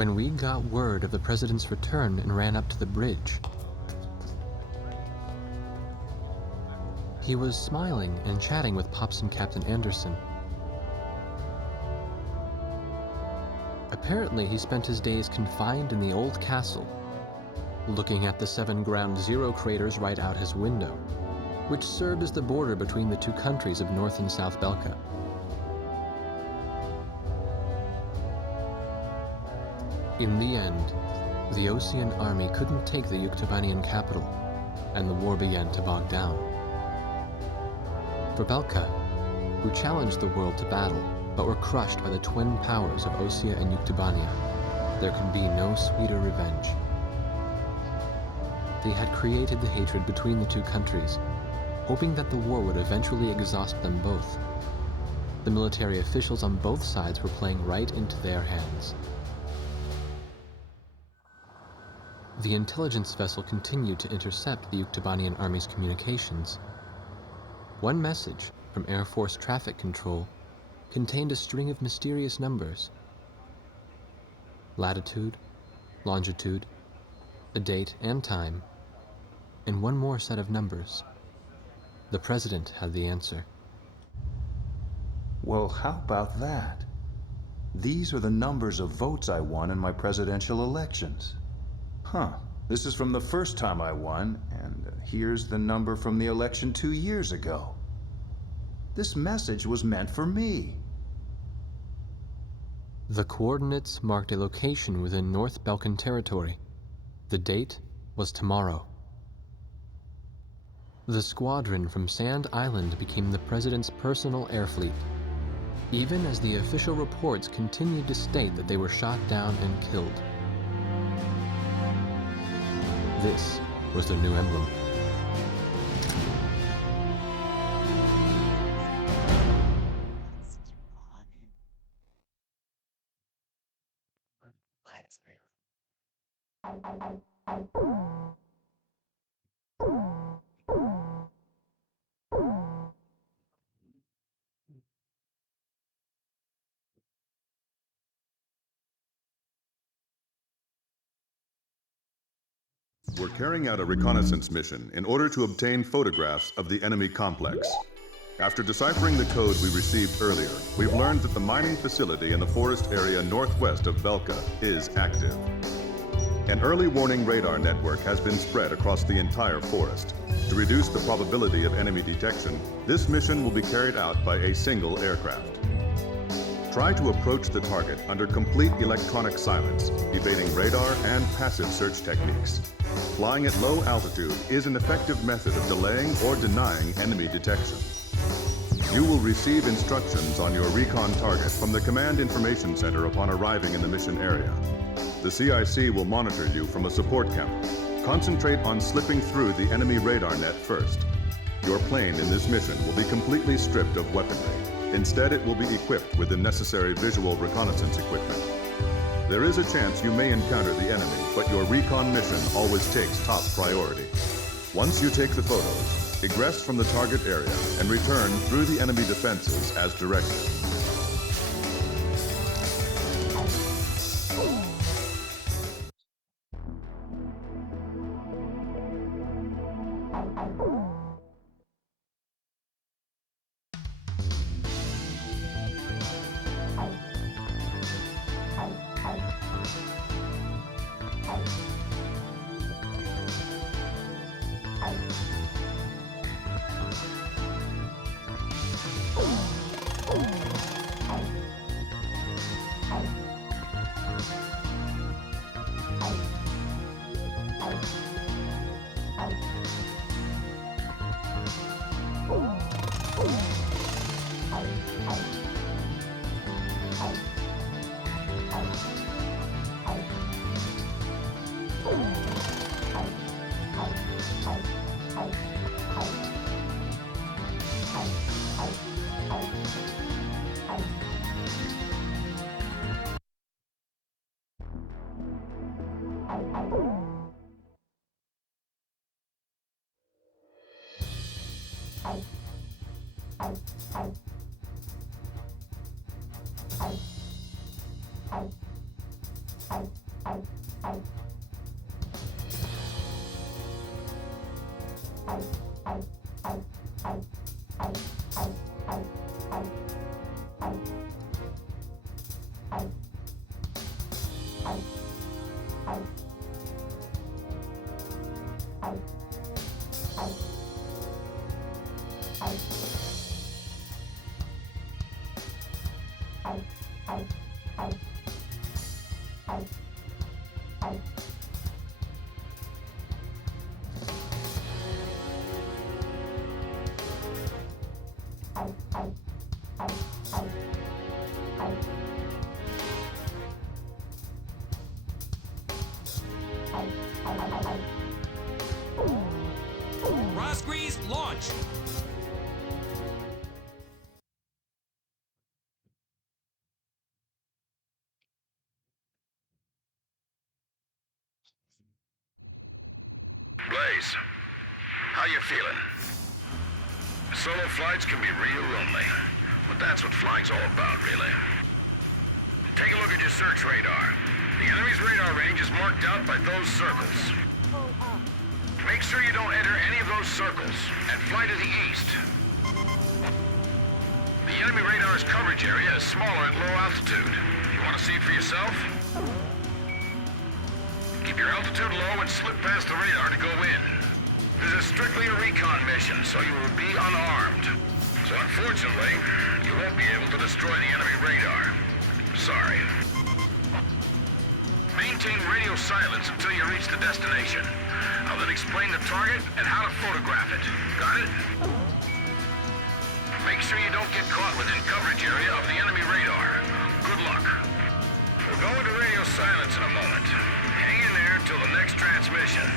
when we got word of the president's return and ran up to the bridge. He was smiling and chatting with Pops and Captain Anderson. Apparently, he spent his days confined in the old castle, looking at the 7 Ground Zero craters right out his window, which served as the border between the two countries of North and South Belka. In the end, the Osean army couldn't take the Yuktobanian capital, and the war began to bog down. For Belka, who challenged the world to battle, but were crushed by the twin powers of Osea and Yuktobania, there could be no sweeter revenge. They had created the hatred between the two countries, hoping that the war would eventually exhaust them both. The military officials on both sides were playing right into their hands. The intelligence vessel continued to intercept the Yuktobanian army's communications. One message from Air Force Traffic Control contained a string of mysterious numbers. Latitude, longitude, a date and time, and one more set of numbers. The president had the answer. Well, how about that? These are the numbers of votes I won in my presidential elections. Huh, this is from the first time I won, and here's the number from the election 2 years ago. This message was meant for me. The coordinates marked a location within North Balkan territory. The date was tomorrow. The squadron from Sand Island became the president's personal air fleet, even as the official reports continued to state that they were shot down and killed. This was their new emblem. We're carrying out a reconnaissance mission in order to obtain photographs of the enemy complex. After deciphering the code we received earlier, we've learned that the mining facility in the forest area northwest of Belka is active. An early warning radar network has been spread across the entire forest. To reduce the probability of enemy detection, this mission will be carried out by a single aircraft. Try to approach the target under complete electronic silence, evading radar and passive search techniques. Flying at low altitude is an effective method of delaying or denying enemy detection. You will receive instructions on your recon target from the Command Information Center upon arriving in the mission area. The CIC will monitor you from a support camera. Concentrate on slipping through the enemy radar net first. Your plane in this mission will be completely stripped of weaponry. Instead, it will be equipped with the necessary visual reconnaissance equipment. There is a chance you may encounter the enemy, but your recon mission always takes top priority. Once you take the photos, egress from the target area and return through the enemy defenses as directed. Rosgrease, launch! Blaze, how you feeling? Solo flights can be real lonely, but that's what flying's all about, really. Take a look at your search radar. The enemy's radar range is marked out by those circles. Make sure you don't enter any of those circles, and fly to the east. The enemy radar's coverage area is smaller at low altitude. You want to see it for yourself? Keep your altitude low and slip past the radar to go in. This is strictly a recon mission, so you will be unarmed. So unfortunately, you won't be able to destroy the enemy radar. Sorry. Maintain radio silence until you reach the destination. I'll then explain the target and how to photograph it. Got it? Make sure you don't get caught within coverage area of the enemy radar. Good luck. We'll go into radio silence in a moment. Hang in there until the next transmission.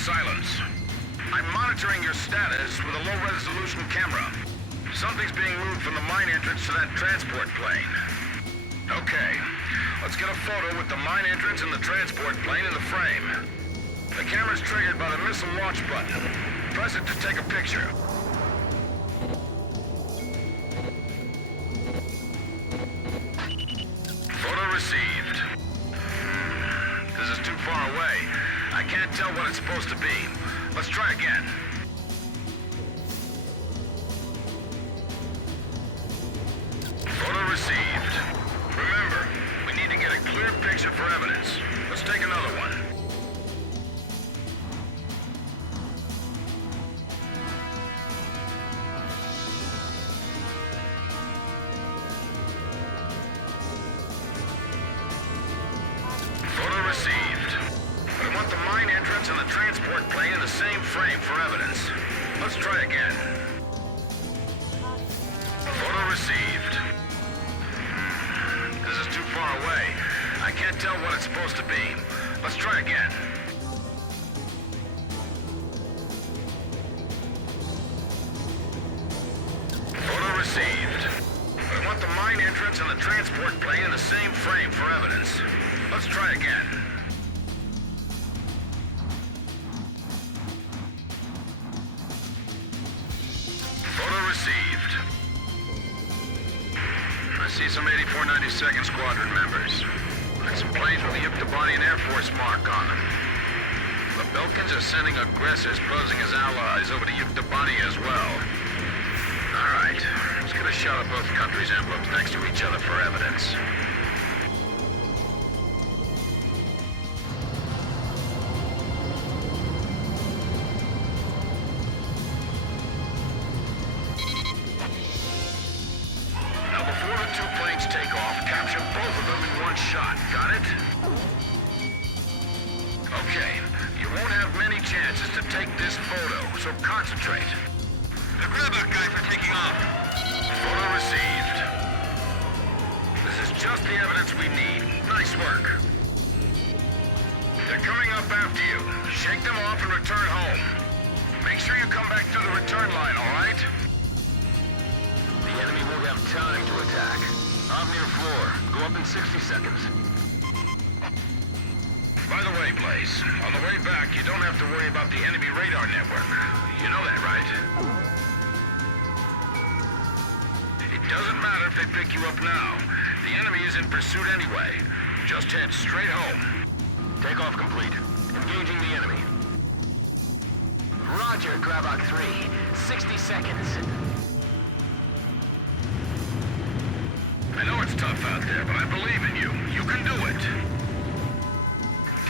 silence. I'm monitoring your status with a low-resolution camera. Something's being moved from the mine entrance to that transport plane. Okay, let's get a photo with the mine entrance and the transport plane in the frame. The camera's triggered by the missile launch button. Press it to take a picture. Photo received. This is too far away. I can't tell what it's supposed to be. Let's try again. Photo received. Remember, we need to get a clear picture for evidence. Let's take another one. Photo received. I want the mine entrance and the transport plane in the same frame for evidence. Let's try again. it's supposed to be. Let's try again. Photo received. I want the mine entrance and the transport plane in the same frame for evidence. Let's try again. Photo received. I see some 8492nd Squadron members. And some planes with the Yuktobanian Air Force mark on them. The Belkans are sending aggressors posing as allies over to Yuktobania as well. Alright, let's get a shot of both countries' emblems next to each other for evidence. Now before the two planes take off, capture both of them in one shot. Got it? Okay, you won't have many chances to take this photo, so concentrate. Now grab that guy for taking off. Photo received. This is just the evidence we need. Nice work. They're coming up after you. Shake them off and return home. Make sure you come back through the return line, all right? The enemy won't have time to attack. I'm near floor. Go up in 60 seconds. By the way, Blaze, on the way back, you don't have to worry about the enemy radar network. You know that, right? It doesn't matter if they pick you up now. The enemy is in pursuit anyway. Just head straight home. Takeoff complete. Engaging the enemy. Roger, Gravok 3. 60 seconds. I know it's tough out there, but I believe in you. You can do it.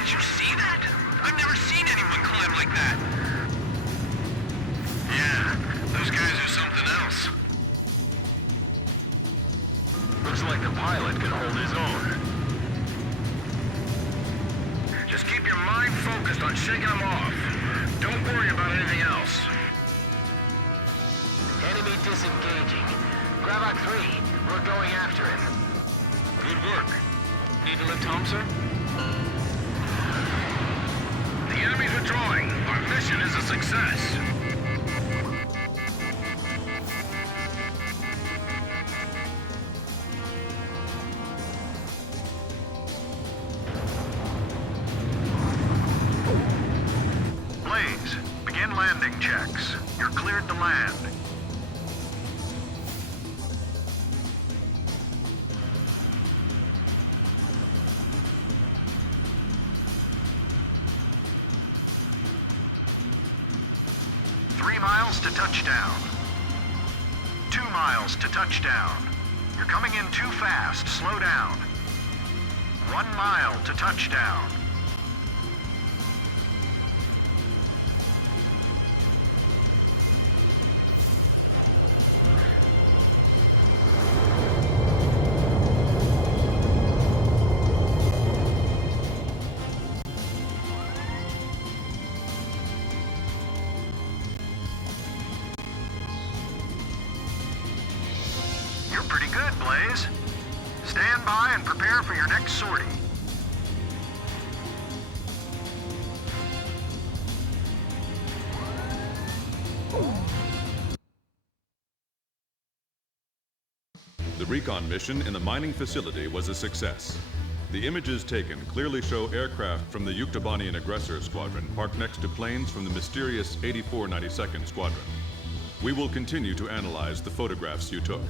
Did you see that? I've never seen anyone climb like that. Yeah, those guys are something else. Looks like the pilot can hold his own. Just keep your mind focused on shaking them off. Don't worry about anything else. Enemy disengaging. Gravok 3, we're going after him. Good work. Need to lift home, sir? The enemy's withdrawing. Our mission is a success. Blaze, begin landing checks. You're cleared to land. To touchdown. 2 miles to touchdown. You're coming in too fast. Slow down. 1 mile to touchdown. Pretty good, Blaze. Stand by and prepare for your next sortie. The recon mission in the mining facility was a success. The images taken clearly show aircraft from the Yuktobanian Aggressor Squadron parked next to planes from the mysterious 8492nd Squadron. We will continue to analyze the photographs you took.